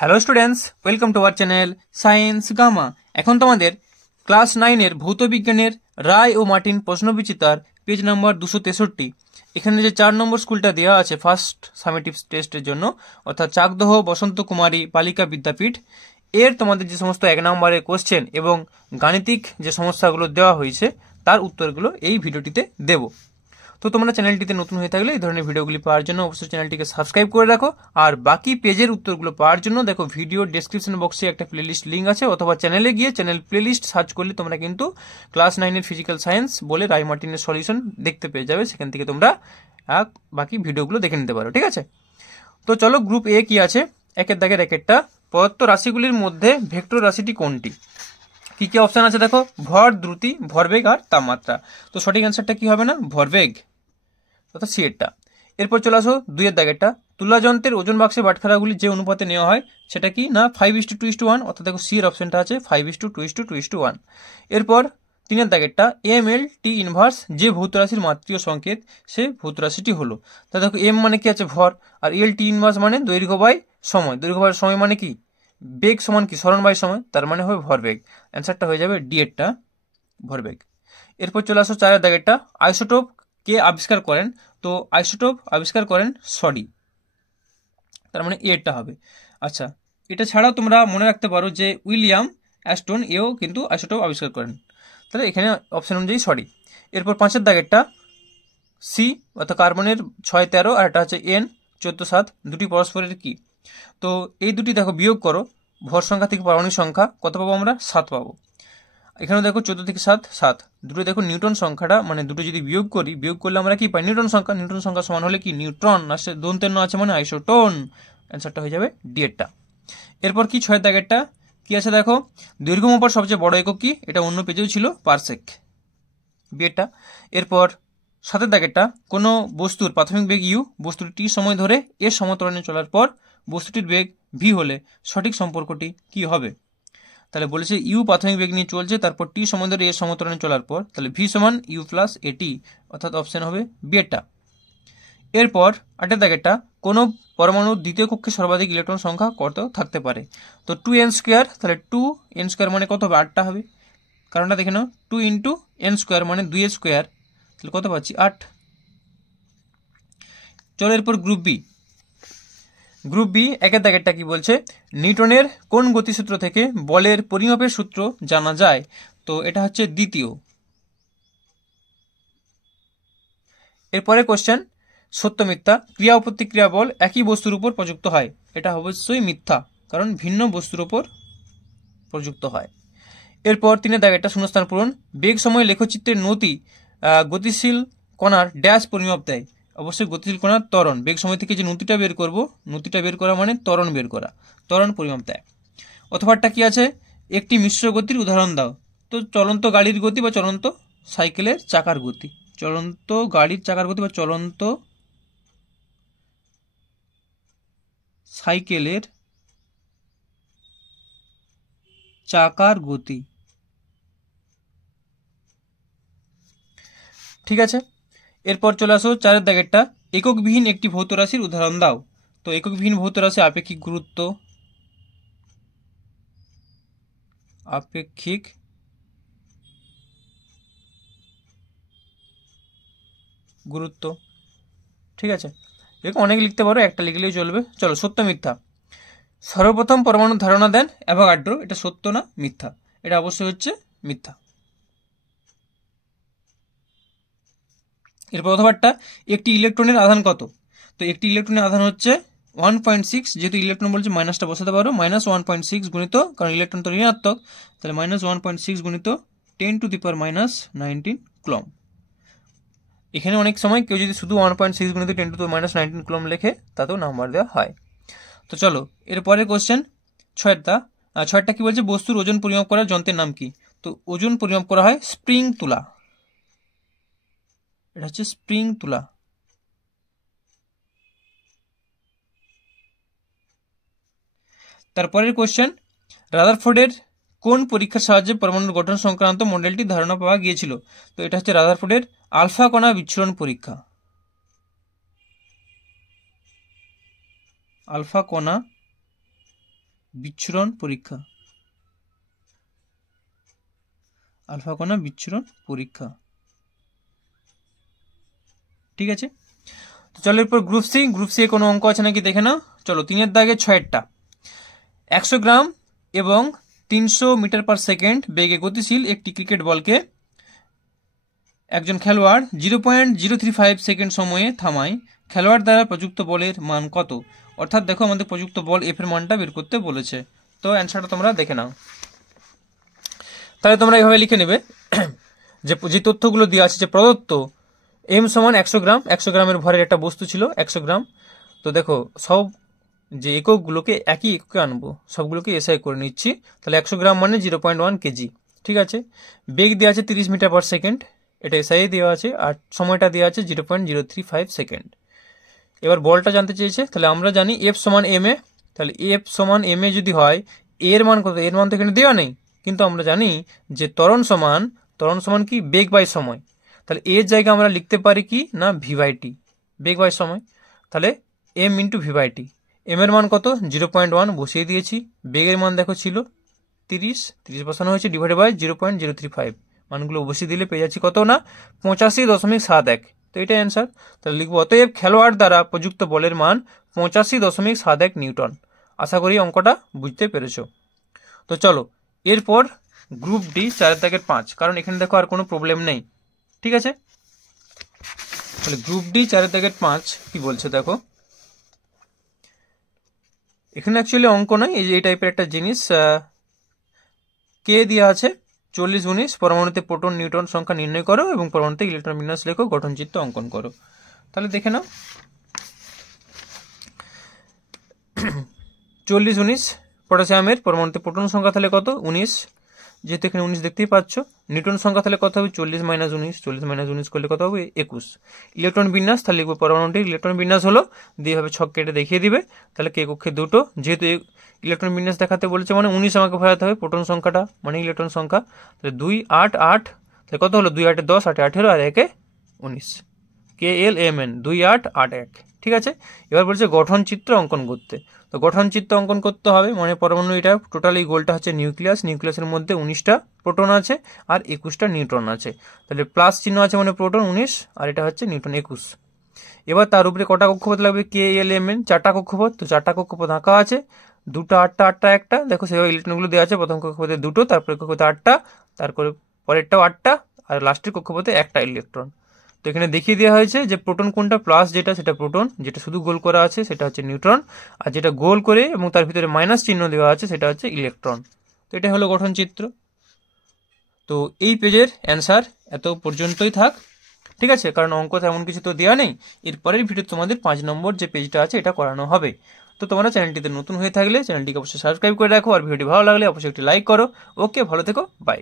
Hello students, welcome to our channel Science Gama. এখন তোমাদের class 9-এর ভৌতবিজ্ঞানের রায় ও মার্টিন প্রশ্নবিচিতার পেজ নাম্বার 263। এখানে যে 4 নম্বর স্কুলটা দেওয়া আছে ফার্স্ট সামেটিভ টেস্টের জন্য, অর্থাৎ চাকদহ বসন্ত কুমারী বালিকা বিদ্যাপীঠ, এর তোমাদের যে সমস্ত 1 নম্বরের কোশ্চেন এবং গাণিতিক যে সমস্যাগুলো দেওয়া হয়েছে তার উত্তরগুলো এই ভিডিওটিতে দেব। তো তোমরা চ্যানেলটিতে নতুন হয়ে থাকলে এই ধরনের ভিডিওগুলি পাওয়ার জন্য অবশ্যই চ্যানেলটিকে সাবস্ক্রাইব করে রাখো। আর বাকি পেজের উত্তরগুলো পাওয়ার জন্য দেখো ভিডিও ডেসক্রিপশন বক্সে একটা প্লেলিস্ট লিঙ্ক আছে, অথবা চ্যানেলে গিয়ে চ্যানেল প্লেলিস্ট সার্চ করলে তোমরা কিন্তু ক্লাস 9-এর ফিজিক্যাল সায়েন্স বলে রায় মার্টিনের সলিউশন দেখতে পেয়ে যাবে। সেখান থেকে তোমরা বাকি ভিডিওগুলো দেখে নিতে পারো, ঠিক আছে? তো চলো, গ্রুপ এ কি আছে, একের দাগের একেরটা। প্রদত্ত রাশিগুলির মধ্যে ভেক্টর রাশিটি কোনটি? কি কি অপশন আছে দেখো, ভর, দ্রুতি, ভরবেগ আর তাপমাত্রা। তো সঠিক অ্যান্সারটা কি হবে না, ভরবেগ, অর্থাৎ সি এরটা। এরপর চলে আসো 2-এর দাগেরটা। তুলা যন্ত্রের ওজন বাক্সে বাটখারাগুলি যে অনুপাতে নেওয়া হয় সেটা কি না 5:2:1, অর্থাৎ দেখো সি এর অপশনটা আছে 5:2:2:1। এরপর 3-এর দাগেরটা এম এল টি ইনভার্স যে ভৌত রাশির মাত্রীয় সংকেত সে ভৌত রাশিটি হলো। তা দেখো এম মানে কি আছে, ভর, আর এল টি ইনভার্স মানে দৈর্ঘ্য বাই সময়। দৈর্ঘ্য বাই সময় মানে কি, বেগ সমান কি সরণ বাই সময়, তার মানে হবে ভরবেগ। অ্যান্সারটা হয়ে যাবে ডি এরটা, ভরবেগ। এরপর চলে আসো 4-এর দাগেরটা। আইসোটোপ কে আবিষ্কার করেন? তো আইসোটোপ আবিষ্কার করেন সরি, তার মানে এরটা হবে। আচ্ছা, এটা ছাড়াও তোমরা মনে রাখতে পারো যে উইলিয়াম অ্যাস্টন এও কিন্তু আইসোটোপ আবিষ্কার করেন, তাহলে এখানে অপশন অনুযায়ী সরি। এরপর 5-এর দাগেরটা সি, অর্থাৎ কার্বনের 6-13 আর একটা হচ্ছে এন 14-7, দুটি পরস্পরের কি? তো এই দুটি দেখো বিয়োগ করো, ভর সংখ্যা থেকে পারমাণবিক সংখ্যা কত পাবো আমরা, 7 পাবো। এখানে দেখো 14 থেকে 7 7, দুটো দেখো নিউটন সংখ্যাটা, মানে দুটো যদি বিয়োগ করি, বিয়োগ করলে আমরা কি পাই, নিউটন সংখ্যা। নিউটন সংখ্যা সমান হলে কি নিউট্রন, না সে দন্তেন্য আছে মানে আইসোটোন। অ্যান্সারটা হয়ে যাবে ডি এরটা। এরপর কি 6-এর দাগেরটা কি আছে দেখো, দৈর্ঘ্য মাপার সবচেয়ে বড় একক কি? এটা অন্য পেজেও ছিল, পারসেক, বি এরটা। এরপর 7-এর দাগেরটা, কোনো বস্তুর প্রাথমিক বেগ ইউ, বস্তুটি টি সময় ধরে এর সমতরণে চলার পর বস্তুটির বেগ ভি হলে সঠিক সম্পর্কটি কি হবে? তাহলে বলেছে ইউ প্রাথমিক বেগ নিয়ে চলছে, তারপর টি সময় ধরে এর সমতরণে চলার পর, তাহলে ভি সমান ইউ প্লাস এটি, অর্থাৎ অপশন হবে বি এরটা। এরপর 8-এর দাগেরটা, কোনো পরমাণুর দ্বিতীয় কক্ষে সর্বাধিক ইলেকট্রন সংখ্যা কত থাকতে পারে? তো 2n², তাহলে 2n² মানে কত হবে, 8টা হবে। কারণটা দেখে নাও, 2 × n² মানে 2a², তাহলে কত পাচ্ছি, 8। চলো এরপর গ্রুপ বি। গ্রুপ বি 1-এর দাগেরটা কি বলছে, নিউটনের কোন গতিসূত্র থেকে বলের পরিমাপের সূত্র জানা যায়? তো এটা হচ্ছে দ্বিতীয়। এরপরে কোশ্চেন, সত্য মিথ্যা ক্রিয়া ও প্রতিক্রিয়া বল একই বস্তুর উপর প্রযুক্ত হয়? এটা অবশ্যই মিথ্যা, কারণ ভিন্ন বস্তুর উপর প্রযুক্ত হয়। এরপর 3-এর দাগেরটা শূন্যস্থান পূরণ। বেগ সময় লেখচিত্রের নতি গতিশীল কণার ড্যাশ পরিমাপ দেয়? অবশ্যই গতিশীল কণার ত্বরণ। বেগ সময় থেকে যে নতিটা বের করব, নতিটা বের করা মানে ত্বরণ বের করা, ত্বরণ পরিমাপ দেয়। অথবাটা কি আছে, একটি মিশ্র গতির উদাহরণ দাও? তো চলন্ত গাড়ির গতি বা চলন্ত সাইকেলের চাকার গতি, চলন্ত গাড়ির চাকার গতি বা চলন্ত সাইকেলের চাকার গতি, ঠিক আছে। এরপর চলে আসো 4-এর দাগেরটা, এককবিহীন একটি ভৌত রাশির উদাহরণ দাও? তো এককবিহীন ভৌত রাশি আপেক্ষিক গুরুত্ব, আপেক্ষিক গুরুত্ব, ঠিক আছে। এরকম অনেক লিখতে পারো, একটা লিখলেই চলবে। চলো সত্য মিথ্যা। সর্বপ্রথম পরমাণুর ধারণা দেন অ্যাভোগাড্রো, এটা সত্য না মিথ্যা? এটা অবশ্যই হচ্ছে মিথ্যা। এরপর অথবাটা, একটি ইলেকট্রনের আধান কত? তো একটি ইলেকট্রনের আধান হচ্ছে 1.6, যেহেতু ইলেকট্রন বলছে মাইনাসটা বসাতে পারো, -1.6 গুণিত, কারণ ইলেকট্রন তো ঋণাত্মক, তাহলে -1.6 গুণিত 10⁻19 কুলম্ব। এখানে অনেক সময় কেউ যদি শুধু 1.6 গুণিত 10⁻19 কুলম্ব লেখে তাতেও নাম্বার দেওয়া হয়। তো চলো এরপরে কোশ্চেন 6টা কি বলছে, বস্তুর ওজন পরিমাপ করার যন্ত্রের নাম কি? তো ওজন পরিমাপ করা হয় স্প্রিং তুলা, এটা হচ্ছে স্প্রিং তুলা। তারপরের কোশ্চেন, রাদারফোর্ডের কোন পরীক্ষার সাহায্যে পরমাণুর গঠন সংক্রান্ত মডেলটি ধারণা পাওয়া গিয়েছিল? তো এটা হচ্ছে রাদারফোর্ডের আলফা কণা বিচ্ছুরণ পরীক্ষা, আলফা কণা বিচ্ছুরণ পরীক্ষা, আলফা কণা বিচ্ছুরণ পরীক্ষা। ঠিক আছে, তো চলো এরপর গ্রুপ সি। গ্রুপ সি কোনো অঙ্ক আছে নাকি দেখে নাও। চলো 3-এর দাগে 6-এরটা। 100 গ্রাম এবং 300 মিটার পার সেকেন্ড বেগে গতিশীল একটি ক্রিকেট বলকে একজন খেলোয়াড় 0.035 সেকেন্ড সময়ে থামায়, খেলোয়াড় দ্বারা প্রযুক্ত বলের মান কত? অর্থাৎ দেখো আমাদের প্রযুক্ত বল এফ এর মানটা বের করতে বলেছে। তো অ্যান্সারটা তোমরা দেখে নাও। তাহলে তোমরা এইভাবে লিখে নেবে যে তথ্যগুলো দেওয়া আছে, যে প্রদত্ত এম সমান 100 গ্রাম, 100 গ্রামের ভরের একটা বস্তু ছিল 100 গ্রাম। তো দেখো সব যে এককগুলোকে একই এককে আনবো, সবগুলোকে এসআই করে নিচ্ছি। তাহলে 100 গ্রাম মানে 0.1 কেজি। ঠিক আছে, বেগ দেওয়া আছে 30 মিটার পার সেকেন্ড, এটা এসআই দেওয়া আছে, আর সময়টা দেওয়া আছে 0.035 সেকেন্ড। এবার বলটা জানতে চেয়েছে, তাহলে আমরা জানি এফ সমান এম এ। তাহলে এফ সমান এম এ যদি হয়, এর মান কত? এর মান তো এখানে দেওয়া নেই, কিন্তু আমরা জানি যে ত্বরণ সমান কি? বেগ বাই সময়। তাহলে এর জায়গায় আমরা লিখতে পারি কি না ভি বাই টি, বেগ বাই সময়। তাহলে M into V by T. M এর মান কত? 0.1 বসিয়ে দিয়েছি। বেগের মান দেখো ছিল 30 বসানো হয়েছে, ডিভাইডেড বাই 0.035, মানগুলো বসিয়ে দিলে পেয়ে যাচ্ছি কত না 85.71। তো এটা অ্যান্সার। তাহলে লিখবো অতএব খেলোয়াড় দ্বারা প্রযুক্ত বলের মান 85.71 নিউটন। আশা করি অঙ্কটা বুঝতে পেরেছো। তো চলো এরপর গ্রুপ ডি 4-এর দাগের 5, কারণ এখানে দেখো আর কোনো প্রবলেম নেই। ঠিক আছে, তাহলে গ্রুপ ডি 4-এর দাগের 5 কি বলছে দেখো। এখানে অ্যাকচুয়ালি অঙ্ক নয়, এই টাইপের একটা জিনিস কে দেওয়া আছে 40-19, পরমাণুতে প্রোটন নিউট্রন সংখ্যা নির্ণয় করো এবং পরমাণুতে ইলেকট্রন বিন্যাস লেখো, গঠনচিত্র অঙ্কন করো। তাহলে দেখে নাও 40-19 পটাশিয়ামের পরমাণুতে প্রোটন সংখ্যা তাহলে কত? 19, যেহেতু এখানে 19 দেখতেই পাচ্ছ। নিউট্রন সংখ্যা তাহলে কত হবে? 40 - 19, 40 - 19 করলে কত হবে? 21। ইলেকট্রন বিন্যাস তাহলে লিখবো পরমাণুটির ইলেকট্রন বিন্যাস হলো, দিয়ে হবে ছক কেটে দেখিয়ে দিবে। তাহলে কে কক্ষে দুটো, যেহেতু ইলেকট্রন বিন্যাস দেখাতে বলেছে মানে 19 আমাকে ভরাতে হবে, প্রোটন সংখ্যাটা মানে ইলেকট্রন সংখ্যা। তাহলে 2 8 8, তাহলে কত হলো? 2 8 10, 8 18, আর 1 19, কে এল এম এন 2 8 8 1। ঠিক আছে, এবার বলছে গঠন চিত্র অঙ্কন করতে। তো গঠন চিত্র অঙ্কন করতে হবে মানে পরমাণু, এটা টোটাল এই গোলটা হচ্ছে নিউক্লিয়াস, নিউক্লিয়াসের মধ্যে 19টা প্রোটন আছে আর 21টা নিউট্রন আছে। তাহলে প্লাস চিহ্ন আছে মানে প্রোটন 19, আর এটা হচ্ছে নিউট্রন 21। এবার তার উপরে কটা কক্ষপথ লাগবে? কে এল এম এন 4টা কক্ষপথ। তো 4টা কক্ষপথ আঁকা আছে, 2টা 8টা 8টা 1টা, দেখো সেভাবে ইলেকট্রনগুলো দেওয়া আছে। প্রথম কক্ষপথে 2টো, তারপরে কক্ষপথে 8টা, তারপরে পরেরটাও 8টা, আর লাস্টের কক্ষপথে 1টা ইলেকট্রন। তো এখানে দেখিয়ে দেওয়া হয়েছে যে প্রোটন কোনটা, প্লাস যেটা সেটা প্রোটন, যেটা শুধু গোল করা আছে সেটা হচ্ছে নিউট্রন, আর যেটা গোল করে এবং তার ভিতরে মাইনাস চিহ্ন দেওয়া আছে সেটা হচ্ছে ইলেকট্রন। তো এটা হলো গঠন চিত্র। তো এই পেজের অ্যান্সার এত পর্যন্তই থাক। ঠিক আছে, কারণ অঙ্ক তেমন কিছু তো দেওয়া নেই। এরপরের ভিডিও তোমাদের 5 নম্বর যে পেজটা আছে এটা করানো হবে। তো তোমরা চ্যানেলটিতে নতুন হয়ে থাকলে চ্যানেলটিকে অবশ্যই সাবস্ক্রাইব করে রাখো, আর ভিডিওটি ভালো লাগলে অবশ্যই একটি লাইক করো। ওকে, ভালো থেকো, বাই।